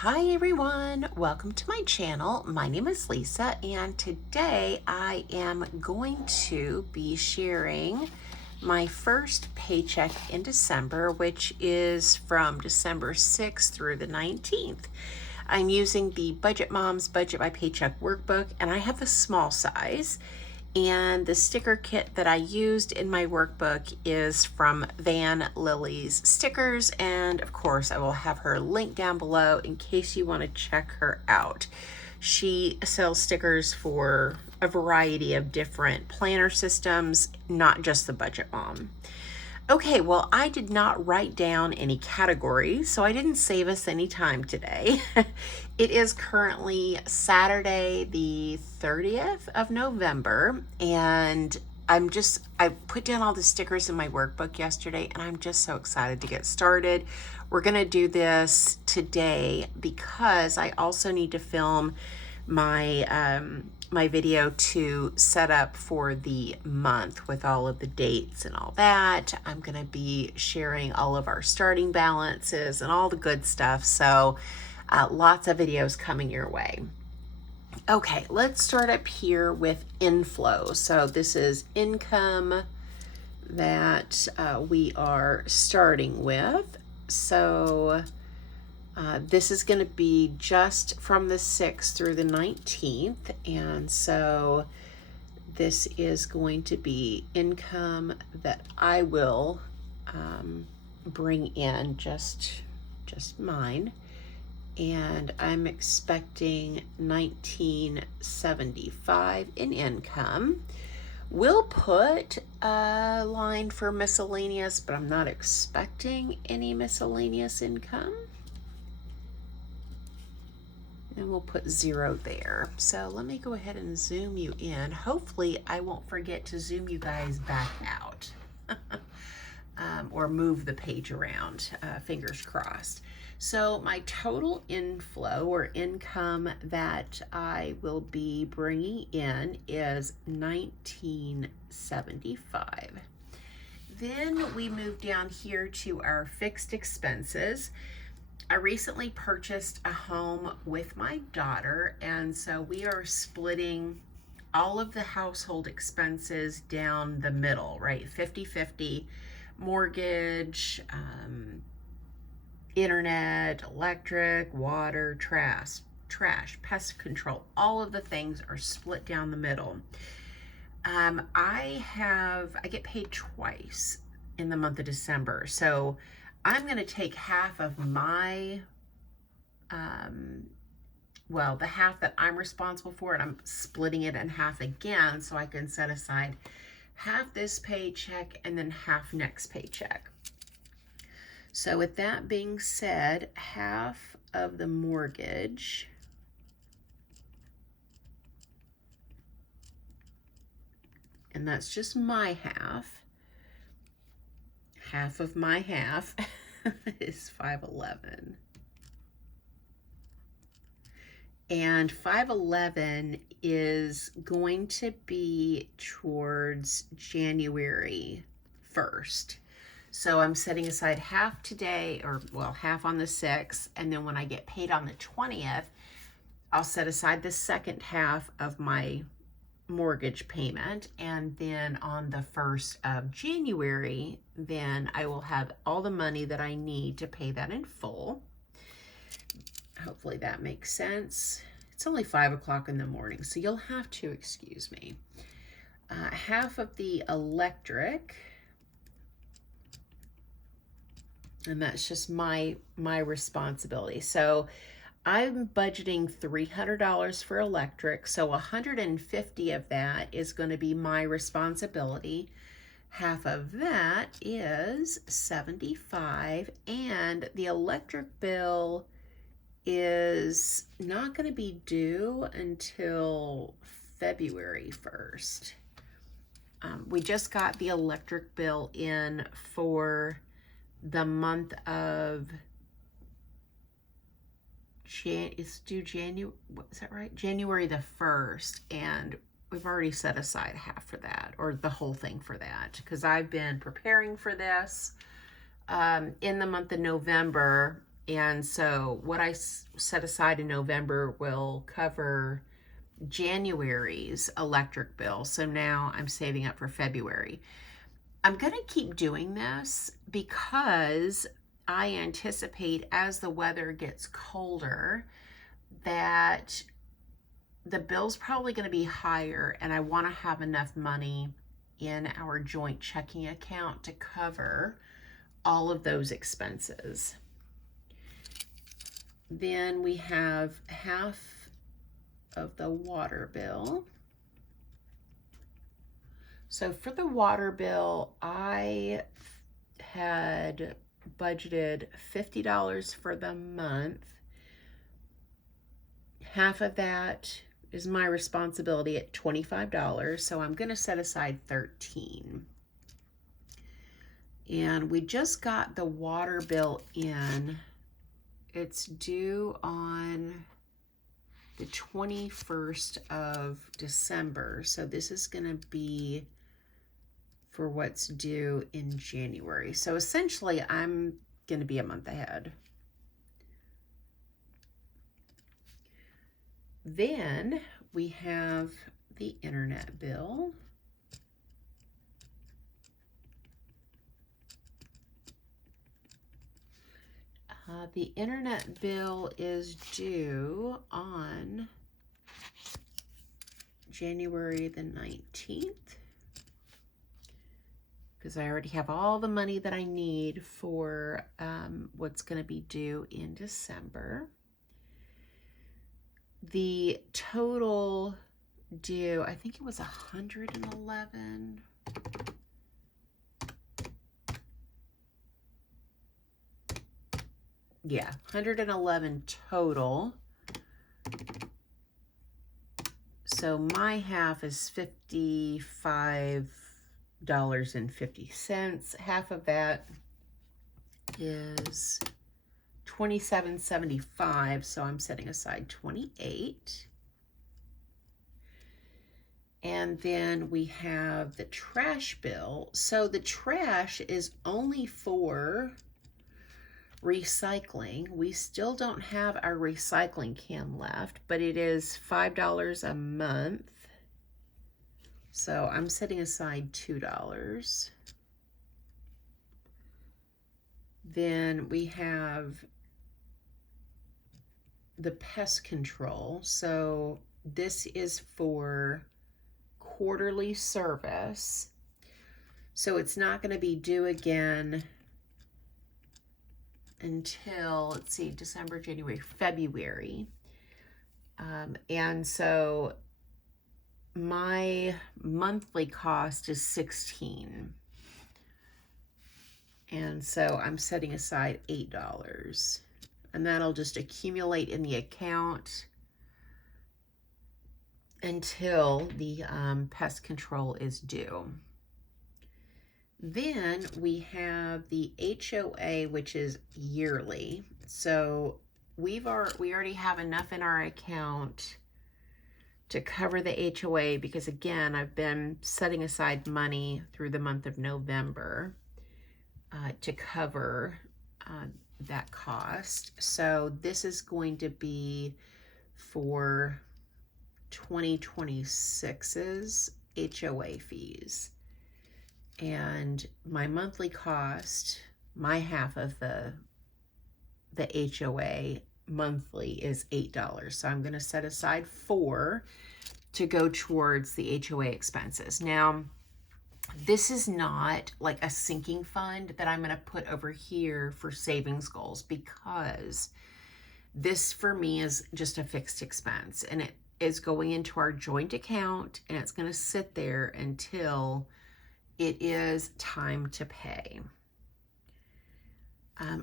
Hi everyone, welcome to my channel. My name is Lisa and today I am going to be sharing my first paycheck in December, which is from December 6th through the 19th. I'm using the Budget Mom's Budget by Paycheck workbook and I have the small size. And the sticker kit that I used in my workbook is from VanLilysStickers. And of course, I will have her link down below in case you want to check her out. She sells stickers for a variety of different planner systems, not just the Budget Mom. Okay, well, I did not write down any categories, so I didn't save us any time today. It is currently Saturday, the 30th of November, and I put down all the stickers in my workbook yesterday, and I'm just so excited to get started. We're gonna do this today because I also need to film my video to set up for the month with all of the dates and all that. I'm going to be sharing all of our starting balances and all the good stuff. So lots of videos coming your way. Okay, let's start up here with inflow. So this is income that we are starting with. So this is going to be just from the 6th through the 19th, and so this is going to be income that I will bring in, just mine, and I'm expecting $19.75 in income. We'll put a line for miscellaneous, but I'm not expecting any miscellaneous income. And we'll put 0 there. So let me go ahead and zoom you in. Hopefully I won't forget to zoom you guys back out or move the page around, fingers crossed. So my total inflow or income that I will be bringing in is $19.75. Then we move down here to our fixed expenses. I recently purchased a home with my daughter, and so we are splitting all of the household expenses down the middle, right? 50-50, mortgage, internet, electric, water, trash, pest control, all of the things are split down the middle. I get paid twice in the month of December, so I'm going to take half of my, the half that I'm responsible for, and I'm splitting it in half again so I can set aside half this paycheck and then half next paycheck. So with that being said, half of the mortgage, and that's just my half of my half is $511. And $511 is going to be towards January 1st. So I'm setting aside half today, or well, half on the 6th, and then when I get paid on the 20th, I'll set aside the second half of my mortgage payment, and then on the 1st of January, then I will have all the money that I need to pay that in full. Hopefully that makes sense. It's only 5 o'clock in the morning, so you'll have to excuse me. Half of the electric, and that's just my responsibility. So I'm budgeting $300 for electric, so $150 of that is going to be my responsibility. Half of that is $75, and the electric bill is not going to be due until February 1st. We just got the electric bill in for the month of it's due January, is that right? January the 1st, and we've already set aside half for that, or the whole thing for that, because I've been preparing for this in the month of November. And so what I set aside in November will cover January's electric bill. So now I'm saving up for February. I'm going to keep doing this because I anticipate as the weather gets colder that the bill's probably going to be higher, and I want to have enough money in our joint checking account to cover all of those expenses. Then we have half of the water bill. So for the water bill, I had budgeted $50 for the month. Half of that is my responsibility at $25, so I'm going to set aside $13. And we just got the water bill in. It's due on the 21st of December, so this is going to be for what's due in January. So essentially, I'm going to be a month ahead. Then we have the internet bill. The internet bill is due on January the 19th because I already have all the money that I need for what's going to be due in December. The total due, I think it was 111. Yeah, 111 total. So my half is $55.50. Half of that is $27.75, so I'm setting aside $28. And then we have the trash bill. So the trash is only for recycling. We still don't have our recycling can left, but it is $5 a month. So I'm setting aside $2. Then we have the pest control. So this is for quarterly service. So it's not going to be due again until, let's see, December, January, February. And so my monthly cost is $16. And so I'm setting aside $8. And that'll just accumulate in the account until the pest control is due. Then we have the HOA, which is yearly. So we already have enough in our account to cover the HOA because, again, I've been setting aside money through the month of November to cover that cost. So this is going to be for 2026's HOA fees. And my monthly cost, my half of the HOA monthly is $8. So I'm going to set aside $4 to go towards the HOA expenses. Now, this is not like a sinking fund that I'm going to put over here for savings goals, because this for me is just a fixed expense, and it is going into our joint account, and it's going to sit there until it is time to pay.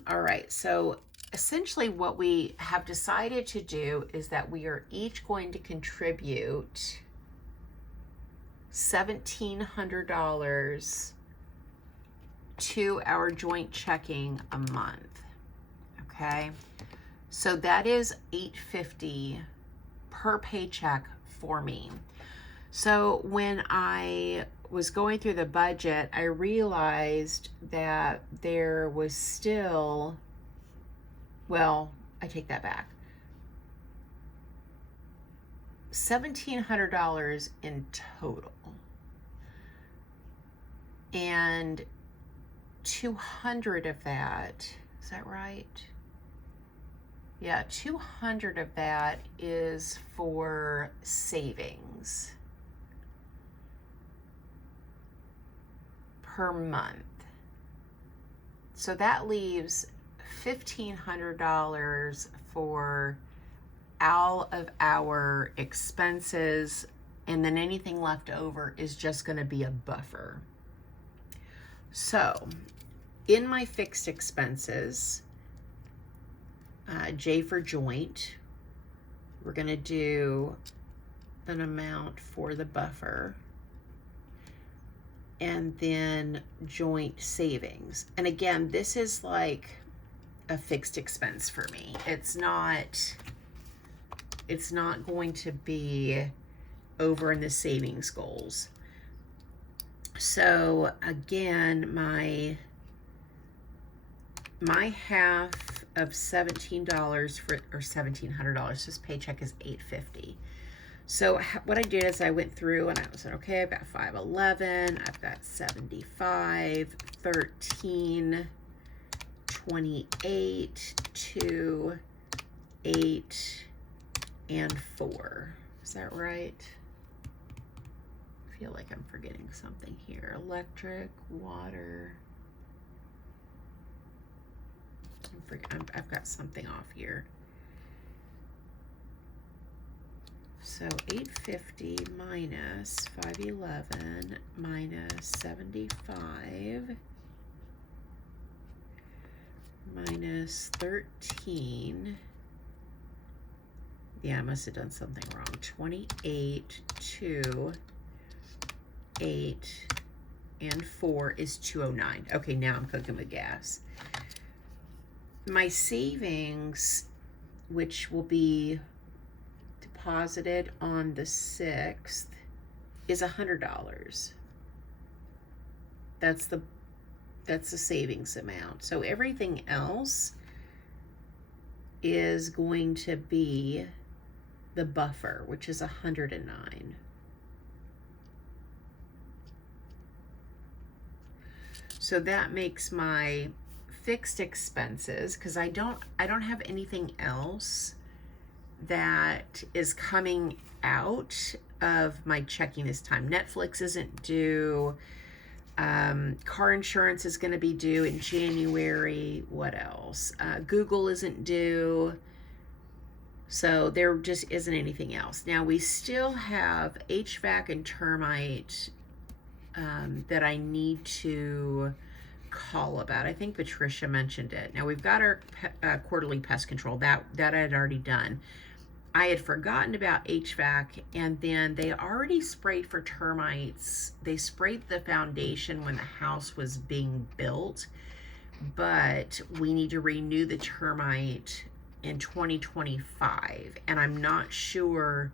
All right, so essentially what we have decided to do is that we are each going to contribute $1,700 to our joint checking a month. Okay, so that is $850 per paycheck for me. So when I was going through the budget, I realized that there was still, well, I take that back. $1,700 in total. And 200 of that, is that right? Yeah, 200 of that is for savings per month. So that leaves $1,500 for all of our expenses, and then anything left over is just going to be a buffer. So in my fixed expenses, J for joint, we're going to do an amount for the buffer, and then joint savings. And again, this is like a fixed expense for me. It's not going to be over in the savings goals. So again, my half of $17 for, or $1,700, this paycheck is $850. So what I did is I went through and I said, okay, I've got 511, I've got 75, 13, 28, 2, 8, and 4. Is that right? I feel like I'm forgetting something here. Electric, water. I've got something off here. So 850 minus 511 minus 75 minus 13. Yeah, I must have done something wrong. 28, 2, 8, and 4 is 209. Okay, now I'm cooking with gas. My savings, which will be deposited on the 6th, is $100. That's the savings amount. So everything else is going to be the buffer, which is 109. So that makes my fixed expenses, because I don't have anything else that is coming out of my checking this time. Netflix isn't due. Car insurance is going to be due in January. What else? Google isn't due. So there just isn't anything else. Now we still have HVAC and termite that I need to call about. I think Patricia mentioned it. Now we've got our quarterly pest control. That I had already done. I had forgotten about HVAC, and then they already sprayed for termites. They sprayed the foundation when the house was being built, but we need to renew the termite in 2025, and I'm not sure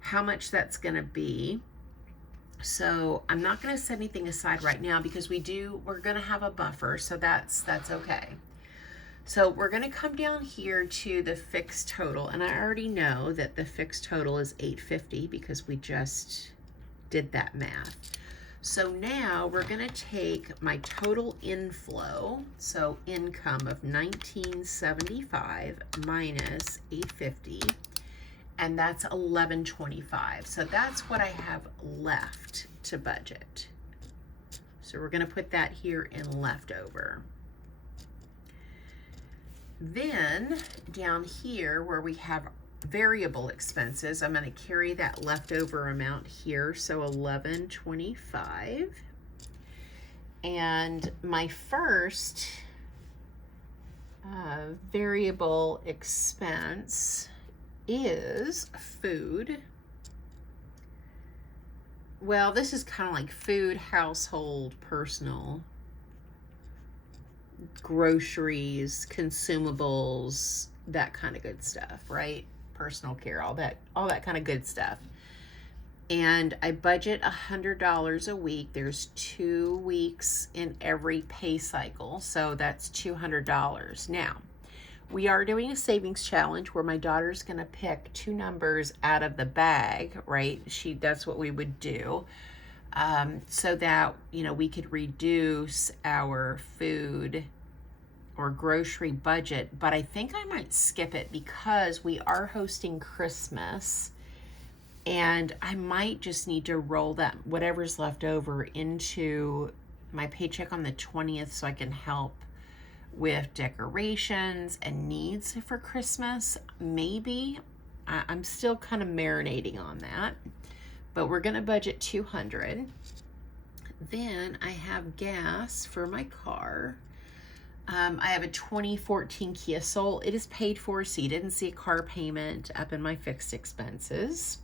how much that's going to be. So I'm not going to set anything aside right now because we're going to have a buffer, so that's okay. So we're going to come down here to the fixed total, and I already know that the fixed total is $850 because we just did that math. So now we're going to take my total inflow, so income of $1,975 minus $850, and that's $1,125. So that's what I have left to budget. So we're going to put that here in leftover. Then down here where we have variable expenses, I'm going to carry that leftover amount here, so $1,125. And my first variable expense is food. Well, this is kind of like food, household, personal, groceries, consumables, that kind of good stuff, right? Personal care, all that kind of good stuff. And I budget $100 a week. There's 2 weeks in every pay cycle, so that's $200. Now, we are doing a savings challenge where my daughter's going to pick 2 numbers out of the bag, right? That's what we would do, so that, you know, we could reduce our food or grocery budget. But I think I might skip it because we are hosting Christmas, and I might just need to roll that whatever's left over into my paycheck on the 20th so I can help with decorations and needs for Christmas. Maybe. I'm still kind of marinating on that, but we're going to budget $200. Then I have gas for my car. I have a 2014 Kia Soul. It is paid for, so you didn't see a car payment up in my fixed expenses.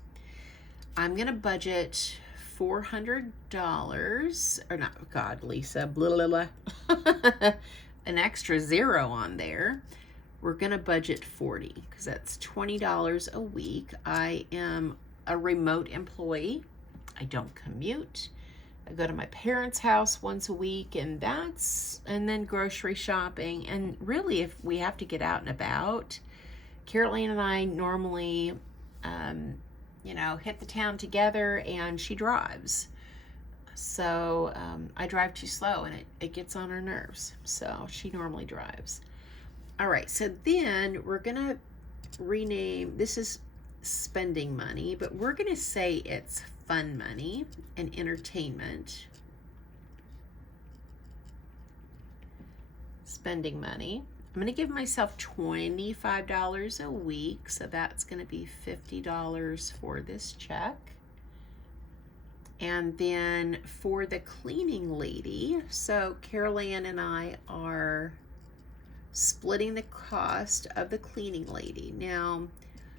I'm going to budget $400, or not, God, Lisa, blah, blah, blah. An extra 0 on there. We're going to budget $40 because that's $20 a week. I am a remote employee. I don't commute. I go to my parents' house once a week, and then grocery shopping. And really, if we have to get out and about, Caroline and I normally, you know, hit the town together, and she drives. So I drive too slow, and it gets on her nerves. So she normally drives. All right, so then we're going to rename, this is spending money, but we're going to say it's fun money and entertainment. Spending money. I'm going to give myself $25 a week, so that's going to be $50 for this check. And then for the cleaning lady, so Carol Ann and I are splitting the cost of the cleaning lady. Now,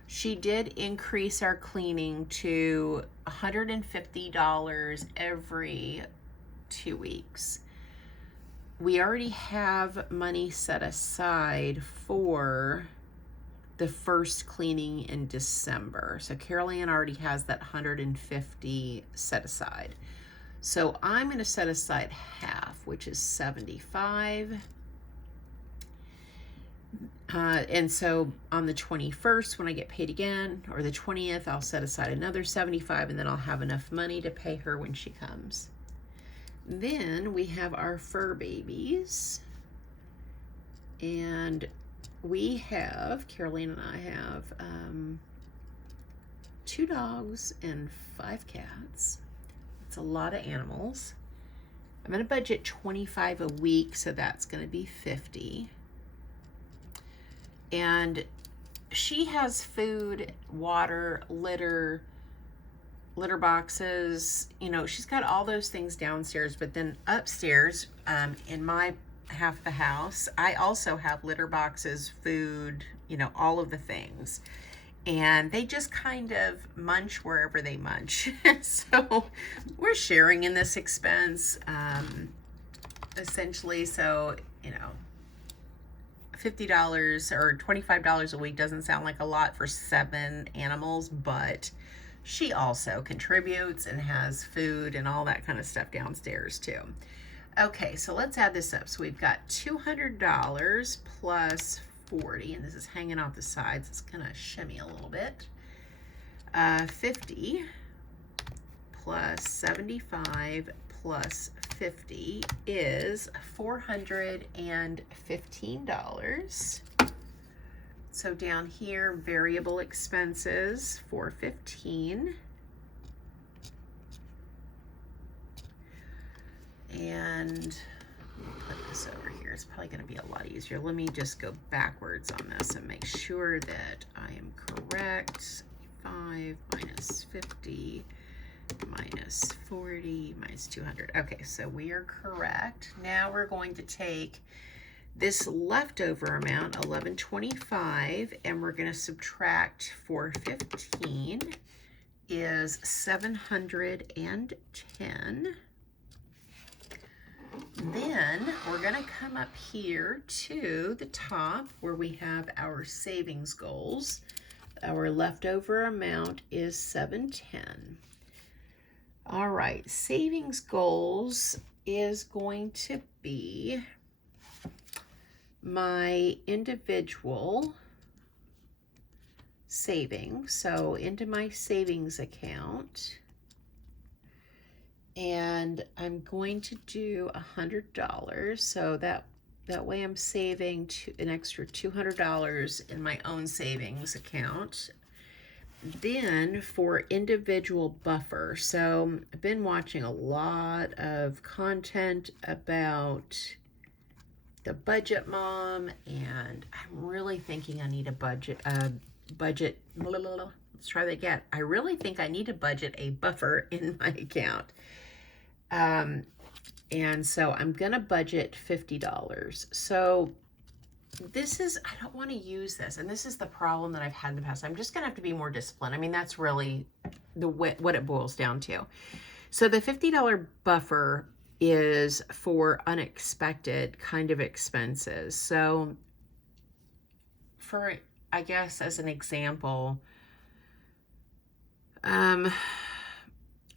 she did increase our cleaning to $150 every 2 weeks. We already have money set aside for the first cleaning in December. So Carol Ann already has that $150 set aside. So I'm going to set aside half, which is $75. And so on the 21st, when I get paid again, or the 20th, I'll set aside another $75, and then I'll have enough money to pay her when she comes. Then we have our fur babies, and we have, Caroline and I have 2 dogs and 5 cats. It's a lot of animals. I'm going to budget $25 a week, so that's going to be $50. And she has food, water, litter boxes, you know, she's got all those things downstairs. But then upstairs, in my half the house, I also have litter boxes, food, you know, all of the things. And they just kind of munch wherever they munch. So we're sharing in this expense, essentially. So, you know, $50 or $25 a week doesn't sound like a lot for 7 animals, but she also contributes and has food and all that kind of stuff downstairs too. Okay, so let's add this up. So we've got $200 plus 40, and this is hanging off the sides. It's gonna shimmy a little bit. 50 plus 75 plus 50 is $415. So down here, variable expenses, $415. And put this over here. It's probably going to be a lot easier. Let me just go backwards on this and make sure that I am correct. 5 minus 50 minus 40 minus 200. Okay, so we are correct. Now we're going to take this leftover amount, $1125, and we're going to subtract $415 is $710. Then we're going to come up here to the top where we have our savings goals. Our leftover amount is $710. All right, savings goals is going to be my individual savings. So into my savings account, and I'm going to do $100. So that way I'm saving an extra $200 in my own savings account. Then for individual buffer, so I've been watching a lot of content about the budget mom, and I'm really thinking I need a budget. Let's try that again. I really think I need to budget a buffer in my account. And so I'm gonna budget $50. So this is, I don't want to use this, and this is the problem that I've had in the past. I'm just gonna have to be more disciplined. I mean, that's really what it boils down to. So the $50 buffer is for unexpected kind of expenses. So for, I guess, as an example,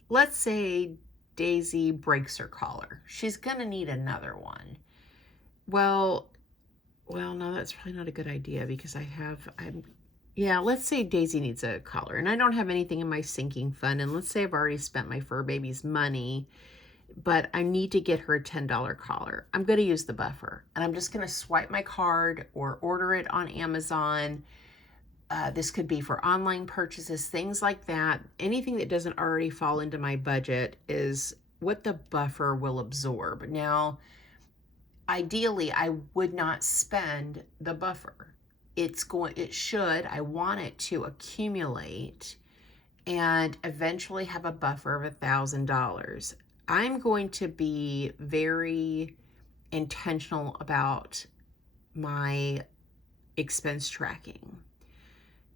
let's say Daisy breaks her collar. She's gonna need another one. Well, no, that's probably not a good idea because yeah, let's say Daisy needs a collar and I don't have anything in my sinking fund. And let's say I've already spent my fur baby's money, but I need to get her a $10 collar. I'm going to use the buffer, and I'm just going to swipe my card or order it on Amazon. This could be for online purchases, things like that. Anything that doesn't already fall into my budget is what the buffer will absorb. Now, ideally, I would not spend the buffer. I want it to accumulate and eventually have a buffer of $1,000. I'm going to be very intentional about my expense tracking.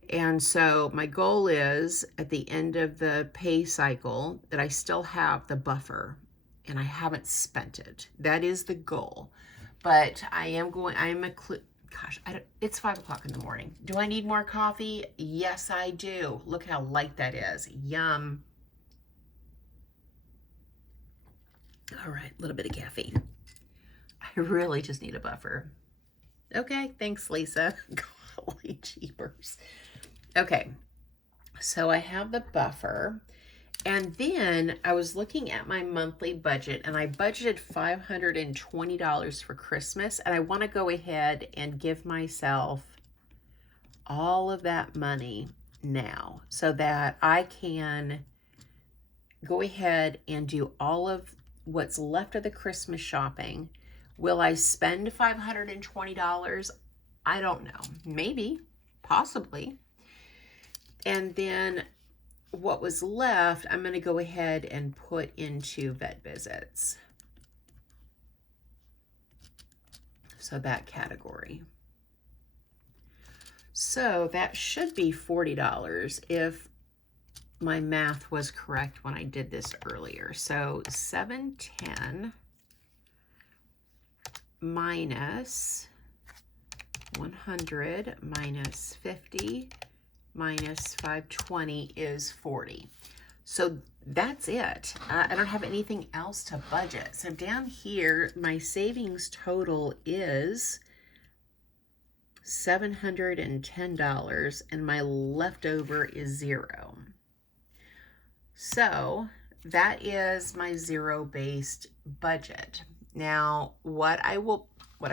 And so my goal is at the end of the pay cycle that I still have the buffer and I haven't spent it. That is the goal. But it's 5 o'clock in the morning. Do I need more coffee? Yes, I do. Look how light that is. Yum. All right, a little bit of caffeine. I really just need a buffer. Okay, thanks, Lisa. Golly jeepers. Okay, so I have the buffer. And then I was looking at my monthly budget, and I budgeted $520 for Christmas, and I want to go ahead and give myself all of that money now so that I can go ahead and do all of what's left of the Christmas shopping. Will I spend $520? I don't know. Maybe, possibly. And then what was left, I'm going to go ahead and put into vet visits. So that category. So that should be $40 if my math was correct when I did this earlier. So 710 minus 100 minus 50 minus 520 is 40. So that's it. I don't have anything else to budget. So down here, my savings total is $710 and my leftover is 0. So that is my zero-based budget. Now, what I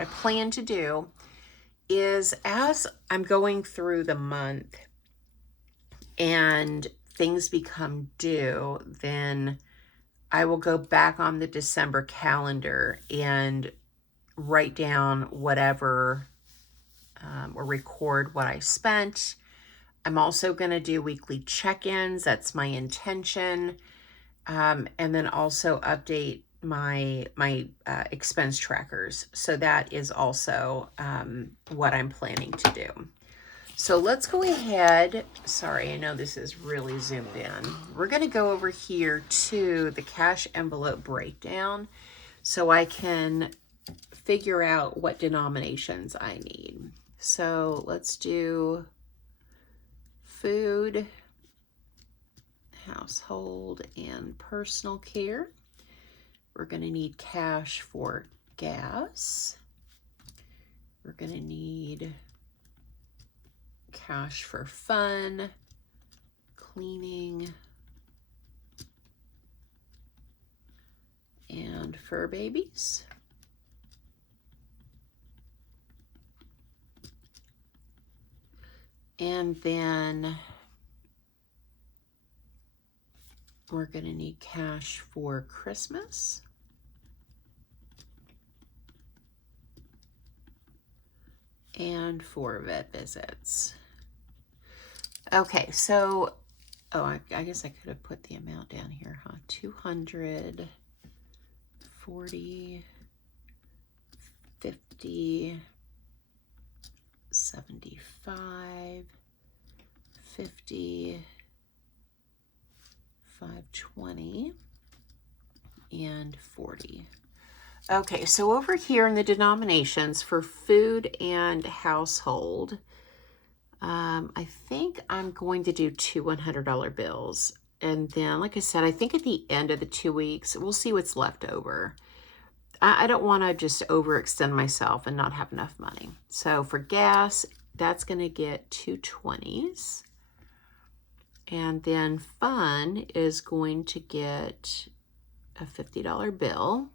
plan to do is, as I'm going through the month and things become due, then I will go back on the December calendar and write down whatever or record what I spent. I'm also going to do weekly check-ins. That's my intention. And then also update my expense trackers. So that is also what I'm planning to do. So let's go ahead. Sorry, I know this is really zoomed in. We're going to go over here to the cash envelope breakdown so I can figure out what denominations I need. So let's do food, household, and personal care. We're going to need cash for gas, We're gonna need cash for fun, cleaning, and fur babies. And then we're going to need cash for Christmas. And for vet visits. Okay, so, oh, I guess I could have put the amount down here, huh? 200, 40, 50, 75, 50, 520, and 40. Okay, so over here in the denominations for food and household, I think I'm going to do two $100 bills. And then, like I said, I think at the end of the 2 weeks, we'll see what's left over. I don't want to just overextend myself and not have enough money. So for gas, that's going to get 2 20s. And then fun is going to get a $50 bill.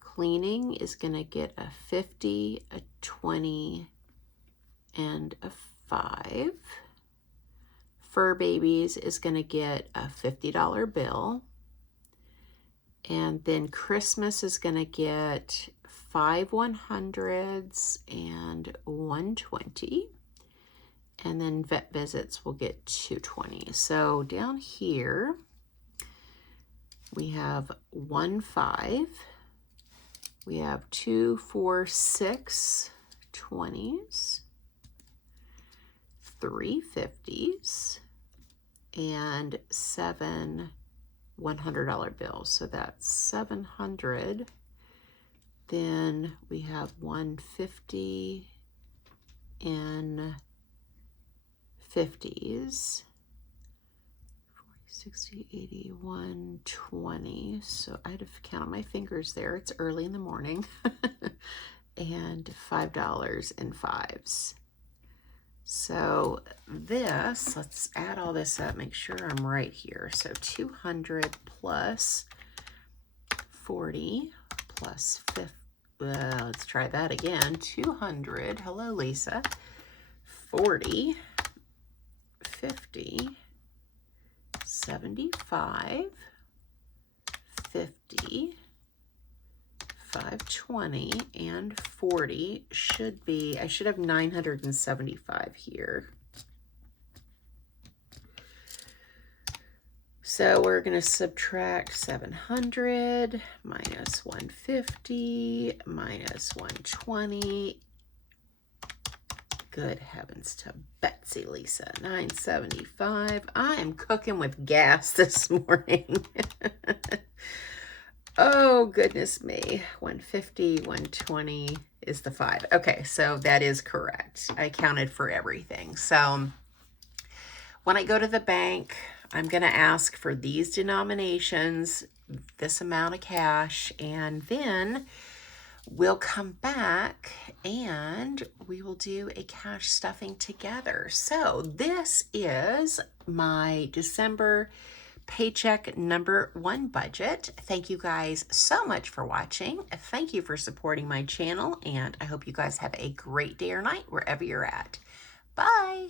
Cleaning is going to get a 50, a 20, and a 5. Fur babies is going to get a $50 bill. And then Christmas is going to get 5 100s and 120. And then vet visits will get 220. So down here, we have 1 5. We have 2 4 6 20s, 3 50s, and 7 $100 bills. So that's 700. Then we have 150 in 50s, 40, 60, 80, 120. So I had to count on my fingers there. It's early in the morning. And $5 in 5s. So this, let's add all this up, make sure I'm right here. So 200 plus 40 plus 50. Let's try that again. 200, hello Lisa, 40, 50, 75, 50, 520, and 40 should be, I should have 975 here. So we're going to subtract 700 minus 150 minus 120. Good heavens to Betsy, Lisa. 975. I am cooking with gas this morning. Oh, goodness me. 150, 120 is the 5. Okay, so that is correct. I counted for everything. So when I go to the bank, I'm going to ask for these denominations, this amount of cash, and then we'll come back and we will do a cash stuffing together. So this is my December Paycheck #1 budget. Thank you guys so much for watching. Thank you for supporting my channel, and I hope you guys have a great day or night wherever you're at. Bye.